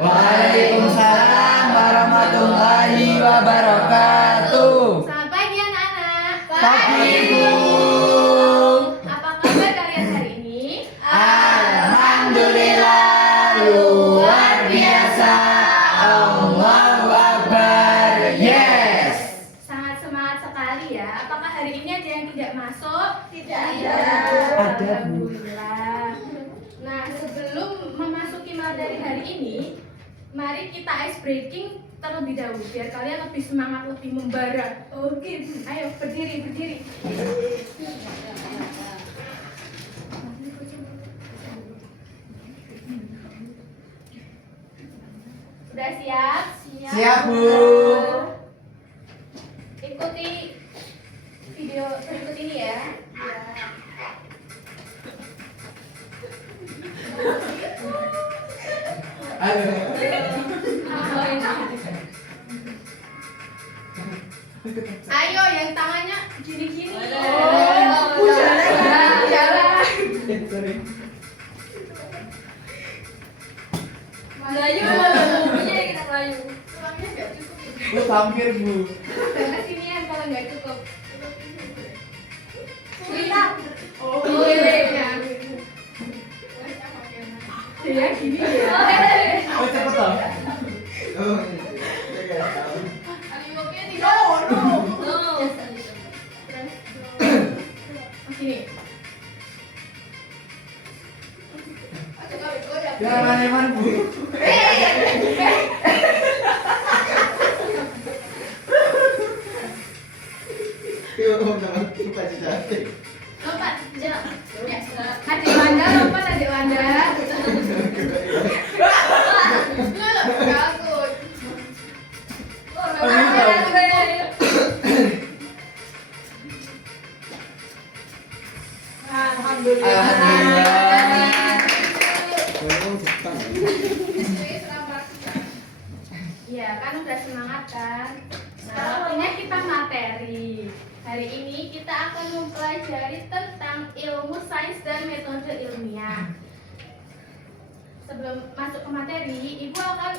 Waalaikumsalam warahmatullahi wabarakatuh. Selamat pagi anak-anak. Pagi, Bu. Apa kabar kalian hari ini? Alhamdulillah, luar biasa. Allahu Akbar. Yes. Sangat semangat sekali ya. Apakah hari ini ada yang tidak masuk? Tidak ada. Ada, Bu. Alhamdulillah. Nah, sebelum memasuki materi hari ini, mari kita ice breaking terlebih dahulu biar kalian lebih semangat, lebih membara. Oke, ayo berdiri. Sudah siap? Siap, Bu. Ikuti video berikut ini ya. Ayo yang tangannya gini-gini. Jalan. Melayu. Iya kita melayu. Tulangnya nggak cukup. Bu, hampir, Bu. Karena sinian kalau nggak cukup. Kita. Oh iya. Ya gini ya. Oh, cepet dong. Jangan main-main, Bu. Lompat, jalan. Adik Wanda, lompat adik Wanda. Bagus. Ya, kan udah semangat kan? Nah, waktunya kita materi. Hari ini kita akan mempelajari tentang ilmu sains dan metode ilmiah. Sebelum masuk ke materi, Ibu akan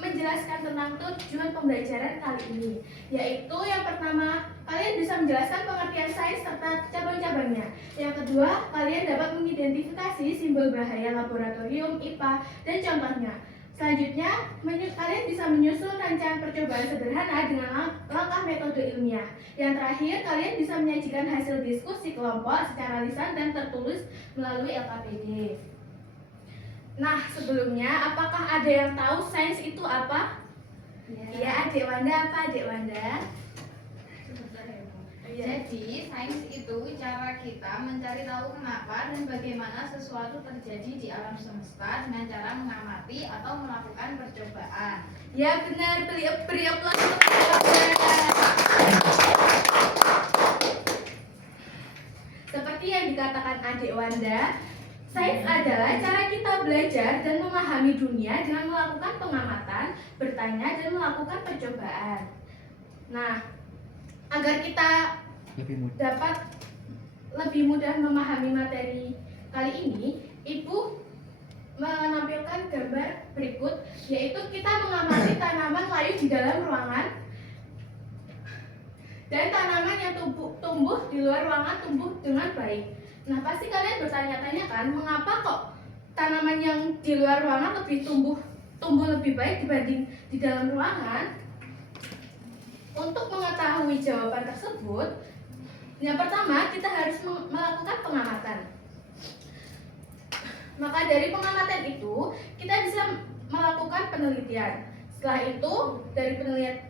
menjelaskan tentang tujuan pembelajaran kali ini. Yaitu yang pertama, kalian bisa menjelaskan pengertian sains serta cabang-cabangnya. Yang kedua, kalian dapat mengidentifikasi simbol bahaya laboratorium, IPA, dan contohnya. Selanjutnya, kalian bisa menyusun rancangan percobaan sederhana dengan langkah metode ilmiah. Yang terakhir, kalian bisa menyajikan hasil diskusi kelompok secara lisan dan tertulis melalui LKPD. Nah, sebelumnya, apakah ada yang tahu sains itu apa? Iya, Adik Wanda, apa Adik Wanda? Jadi, sains itu cara kita mencari tahu kenapa dan bagaimana sesuatu terjadi di alam semesta dengan cara mengamati atau melakukan percobaan. Ya benar, beri aplaus untuk Adik Wanda. Seperti yang dikatakan Adik Wanda, sains adalah cara kita belajar dan memahami dunia dengan melakukan pengamatan, bertanya, dan melakukan percobaan. Nah, agar kita dapat lebih mudah memahami materi kali ini, Ibu menampilkan gambar berikut, yaitu kita mengamati tanaman layu di dalam ruangan dan tanaman yang tumbuh di luar ruangan tumbuh dengan baik. Nah, pasti kalian bertanya-tanya kan, mengapa kok tanaman yang di luar ruangan lebih tumbuh lebih baik dibanding di dalam ruangan? Untuk mengetahui jawaban tersebut, yang pertama kita harus melakukan pengamatan. Maka dari pengamatan itu, kita bisa melakukan penelitian. Setelah itu, dari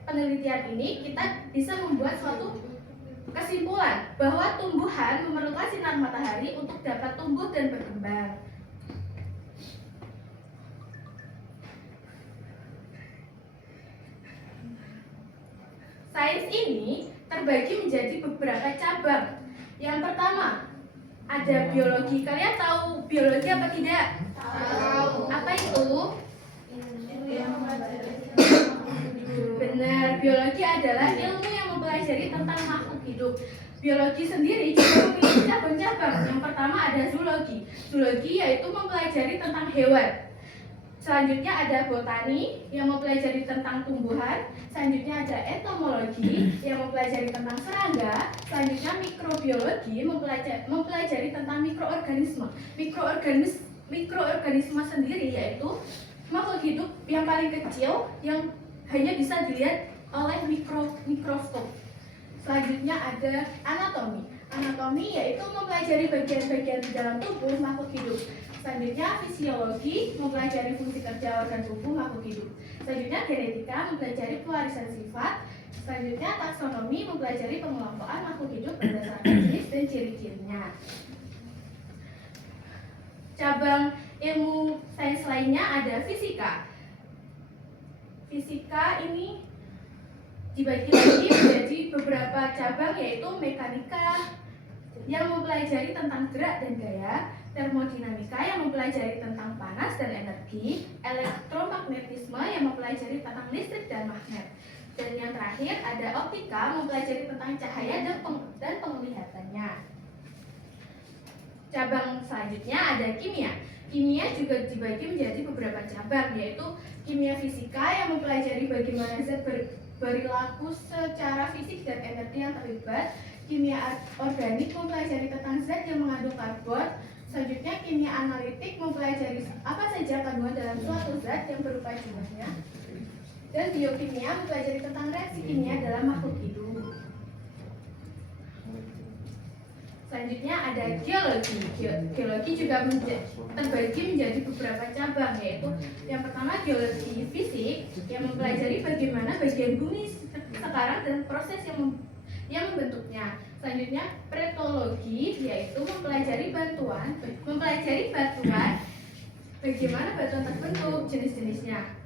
penelitian ini kita bisa membuat suatu kesimpulan bahwa tumbuhan memerlukan sinar matahari untuk dapat tumbuh dan berkembang. Sains ini terbagi menjadi beberapa cabang. Yang pertama, ada biologi. Kalian tahu biologi apa tidak? Tahu. Apa itu? Benar, biologi adalah ilmu yang mempelajari tentang makhluk hidup. Biologi sendiri juga memiliki cabang-cabang. Yang pertama ada zoologi. Zoologi yaitu mempelajari tentang hewan. Selanjutnya ada botani yang mempelajari tentang tumbuhan. Selanjutnya ada entomologi yang mempelajari tentang serangga. Selanjutnya mikrobiologi mempelajari tentang mikroorganisme. Mikroorganisme sendiri yaitu makhluk hidup yang paling kecil yang hanya bisa dilihat oleh mikroskop. Selanjutnya ada anatomi. Anatomi yaitu mempelajari bagian-bagian di dalam tubuh makhluk hidup. Selanjutnya fisiologi mempelajari fungsi kerja organ tubuh makhluk hidup. Selanjutnya genetika mempelajari pewarisan sifat. Selanjutnya taksonomi mempelajari pengelompokan makhluk hidup berdasarkan jenis dan ciri-cirinya. Cabang ilmu sains lainnya ada fisika. Fisika ini dibagi lagi menjadi beberapa cabang, yaitu mekanika yang mempelajari tentang gerak dan gaya, termodinamika yang mempelajari tentang panas dan energi, elektromagnetisme yang mempelajari tentang listrik dan magnet, dan yang terakhir ada optika mempelajari tentang cahaya dan penglihatannya. Cabang selanjutnya ada kimia. Kimia juga dibagi menjadi beberapa cabang, yaitu kimia fisika yang mempelajari bagaimana zat berlaku secara fisik dan energi yang terlibat. Kimia organik mempelajari tentang zat yang mengandung karbon. Selanjutnya kimia analitik mempelajari apa saja kandungan dalam suatu zat yang berupa jumlahnya. Dan biokimia mempelajari tentang reaksi kimia dalam makhluk hidup. Selanjutnya ada geologi. Geologi juga terbagi menjadi beberapa cabang, yaitu yang pertama geologi fisik yang mempelajari bagaimana bagian bumi sekarang dan proses yang membentuknya. Selanjutnya petrologi yaitu mempelajari batuan bagaimana batuan terbentuk, jenis-jenisnya.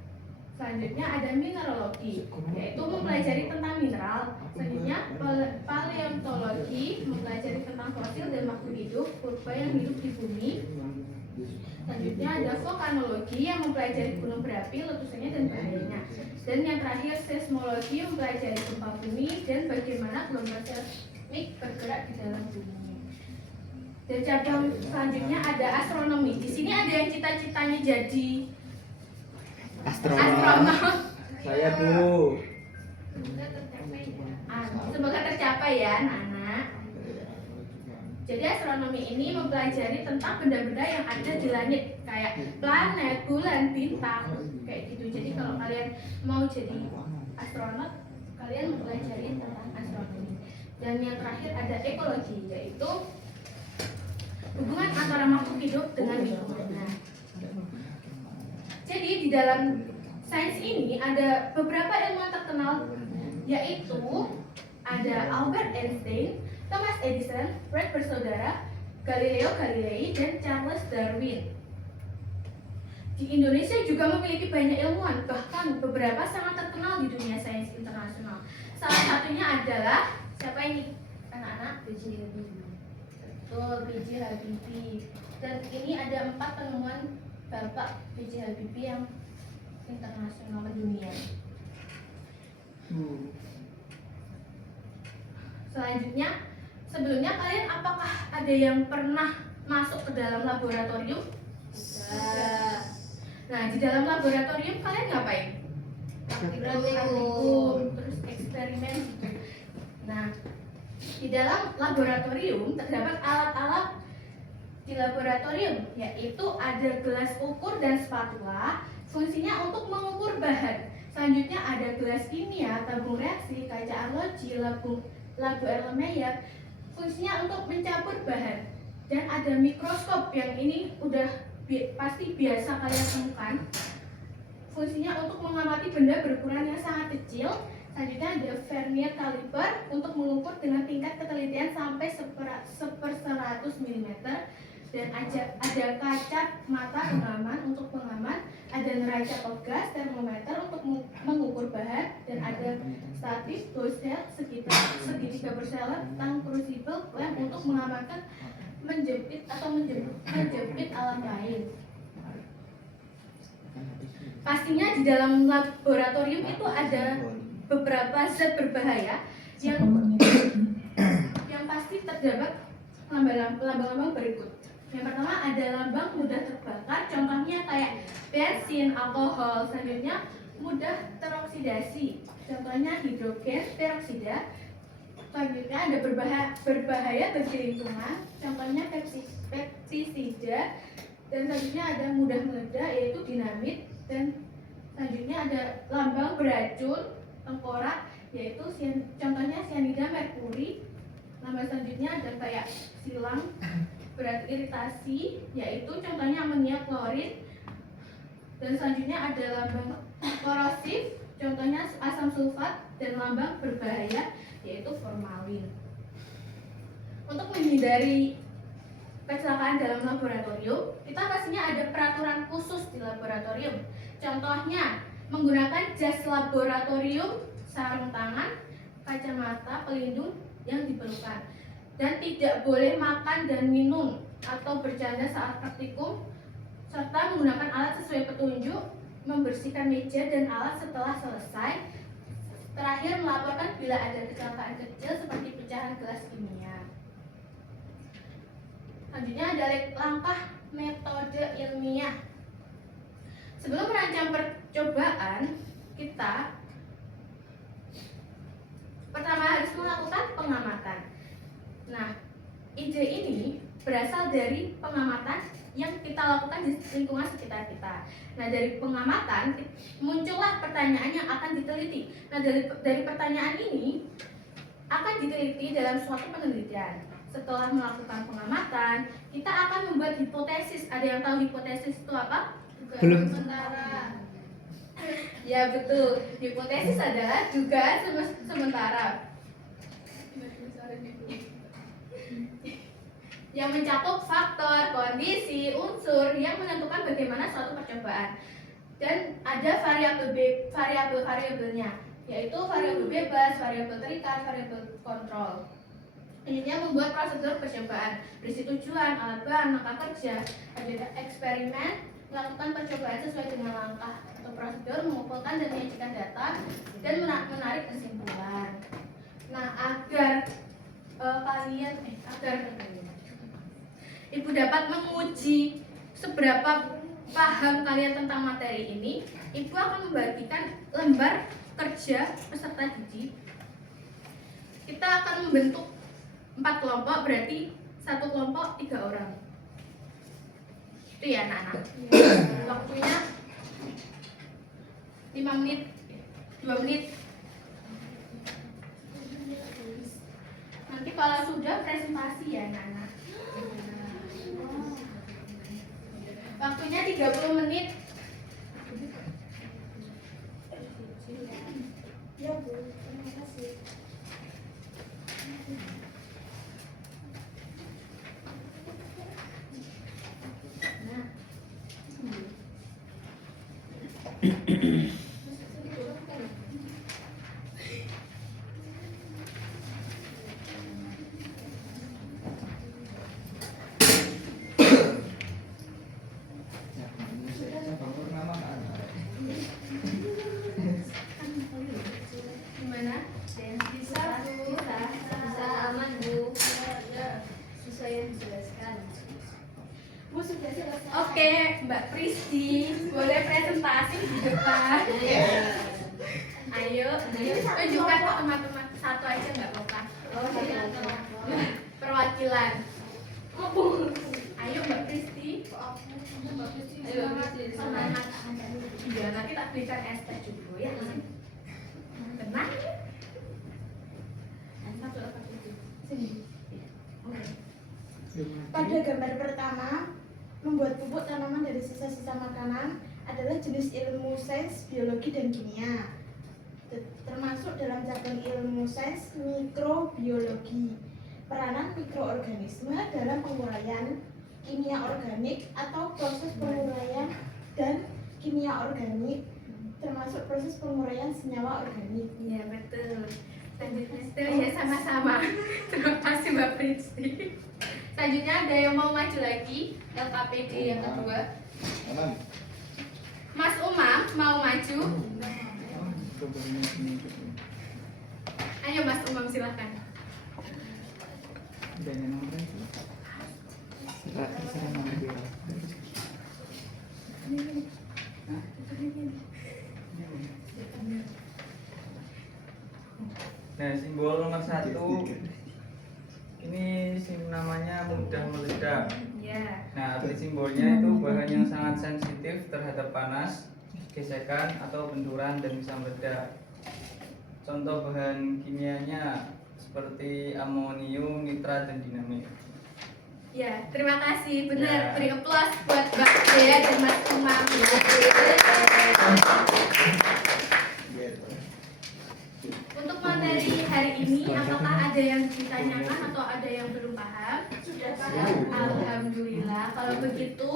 Selanjutnya ada mineralogi yaitu mempelajari tentang mineral. Selanjutnya paleontologi mempelajari tentang fosil dan makhluk hidup purba yang hidup di bumi. Selanjutnya ada vulkanologi yang mempelajari gunung berapi, letusannya dan bahayanya. Dan yang terakhir seismologi mempelajari gempa bumi dan bagaimana gelombang seismik bergerak di dalam bumi. Dan cabang selanjutnya ada astronomi. Di sini ada yang cita-citanya jadi astronom. Saya Bu. Semoga tercapai ya anak-anak. Jadi astronomi ini mempelajari tentang benda-benda yang ada di langit, kayak planet, bulan, bintang, kayak gitu. Jadi kalau kalian mau jadi astronot, kalian mempelajari tentang astronomi. Dan yang terakhir ada ekologi, yaitu hubungan antara makhluk hidup dengan lingkungannya. Jadi di dalam sains ini ada beberapa ilmuwan terkenal, yaitu ada Albert Einstein, Thomas Edison, Wright bersaudara, Galileo Galilei, dan Charles Darwin. Di Indonesia juga memiliki banyak ilmuwan, bahkan beberapa sangat terkenal di dunia sains internasional. Salah satunya adalah siapa ini? Anak-anak? B.J. Habibie. Betul, B.J. Habibie. Dan ini ada 4 penemuan Bapak B.J. Habibie yang internasional dunia. Selanjutnya, sebelumnya kalian apakah ada yang pernah masuk ke dalam laboratorium? Tidak. Nah, di dalam laboratorium kalian ngapain? Praktikum, terus eksperimen. Nah, di dalam laboratorium terdapat alat-alat di laboratorium, yaitu ada gelas ukur dan spatula, fungsinya untuk mengukur bahan. Selanjutnya ada gelas kimia, tabung reaksi, kaca arloji, labu Erlenmeyer, fungsinya untuk mencampur bahan. Dan ada mikroskop yang ini udah pasti biasa kalian temukan, fungsinya untuk mengamati benda berukuran yang sangat kecil. Selanjutnya ada vernier caliper untuk mengukur dengan tingkat ketelitian sampai 1/100 mm. Dan ada kaca mata pengaman untuk pengaman, ada neraca pegas, termometer untuk mengukur bahan, dan ada statif, dosel, segitiga berseler, tang crucible, lem untuk mengamankan menjepit alam lain. Pastinya di dalam laboratorium itu ada beberapa zat berbahaya yang pasti terdapat lambang-lambang berikut. Yang pertama ada lambang mudah terbakar, contohnya kayak bensin, alkohol. Selanjutnya mudah teroksidasi, contohnya hidrogen peroksida. Selanjutnya ada berbahaya bagi lingkungan, contohnya pestisida. Dan selanjutnya ada mudah meledak, yaitu dinamit. Dan selanjutnya ada lambang beracun, tengkorak, yaitu contohnya cyanida merkuri. Lambang selanjutnya ada kayak silang, berat iritasi, yaitu contohnya amonia klorin. Dan selanjutnya ada lambang korosif, contohnya asam sulfat. Dan lambang berbahaya, yaitu formalin. Untuk menghindari kecelakaan dalam laboratorium, kita pastinya ada peraturan khusus di laboratorium. Contohnya menggunakan jas laboratorium, sarung tangan, kacamata pelindung yang diperlukan, dan tidak boleh makan dan minum atau bercanda saat praktikum, serta menggunakan alat sesuai petunjuk, membersihkan meja dan alat setelah selesai. Terakhir, melaporkan bila ada kecelakaan kecil seperti pecahan gelas kimia. Selanjutnya ada langkah metode ilmiah. Sebelum merancang percobaan, kita pertama harus melakukan pengamatan. Nah, ide ini berasal dari pengamatan yang kita lakukan di lingkungan sekitar kita. Nah, dari pengamatan muncullah pertanyaan yang akan diteliti. Nah, dari pertanyaan ini akan diteliti dalam suatu penelitian. Setelah melakukan pengamatan, kita akan membuat hipotesis. Ada yang tahu hipotesis itu apa? Belum. Sementara. Ya, betul. Hipotesis adalah dugaan sementara yang mencakup faktor, kondisi, unsur yang menentukan bagaimana suatu percobaan. Dan ada variabel-variabelnya, yaitu variabel bebas, variabel terikat, variabel kontrol. Selanjutnya membuat prosedur percobaan, berisi tujuan, alat bahan, langkah kerja, ada eksperimen, melakukan percobaan sesuai dengan langkah atau prosedur, mengumpulkan dan menyajikan data, dan menarik kesimpulan. Nah, agar Ibu dapat menguji seberapa paham kalian tentang materi ini, Ibu akan membagikan lembar kerja peserta didik. Kita akan membentuk 4 kelompok, berarti satu kelompok 3 orang. Itu ya anak-anak. Waktunya 5 menit, 2 menit. Nanti kalau sudah presentasi ya anak-anak. Waktunya 30 menit. Ya Bu, terima kasih. Nah. Gimana? Bisa aman Bu. Susah yang dijelaskan. Bu sudah selesai. Oke, Mbak Pristi, boleh presentasi di depan. Ayo, tunjukkan ke teman-teman, satu aja nggak apa-apa. Perwakilan. Ayo Mbak Pristi. Semangat. Iya, nanti tak berikan es teh juga ya. Tenang. Satu apa itu? Sini. Pada gambar pertama, membuat pupuk tanaman dari sisa-sisa makanan adalah jenis ilmu sains, biologi, dan kimia. Termasuk dalam cabang ilmu sains mikrobiologi. Peranan mikroorganisme dalam penguraian kimia organik atau proses penguraian dan kimia organik, termasuk proses penguraian senyawa organik. Iya betul. Selanjutnya ya sama-sama. Terima kasih Mbak Pristi. Selanjutnya ada yang mau maju lagi LKPD yang kedua. Mas Umam mau maju? Ayo Mas Umam silakan. Nah, simbol nomor 1 ini namanya mudah meledak. Ya. Nah, arti simbolnya itu bahan yang sangat sensitif terhadap panas, gesekan atau benturan dan bisa meledak. Contoh bahan kimianya seperti amonium, nitrat, dan dinamit. Ya, terima kasih. Ya. Benar, beri aplaus buat Mbak Dea dan Mas Umam. Untuk materi hari ini, apakah ada yang ditanyakan atau ada yang belum paham? Sudah paham. Alhamdulillah. Kalau begitu,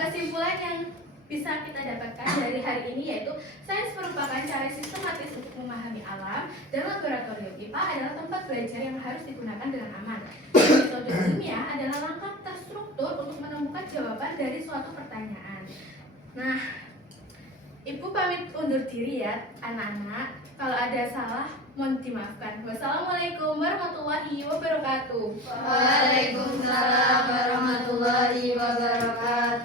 kesimpulan yang bisa kita dapatkan dari hari ini yaitu sains merupakan cara sistematis untuk memahami alam dan laboratorium IPA adalah tempat belajar yang harus digunakan dengan aman. Metode ilmiah adalah langkah terstruktur untuk menemukan jawaban dari suatu pertanyaan. Nah, Ibu pamit undur diri ya, anak-anak. Kalau ada salah, mohon dimaafkan. Wassalamualaikum warahmatullahi wabarakatuh. Waalaikumsalam warahmatullahi wabarakatuh.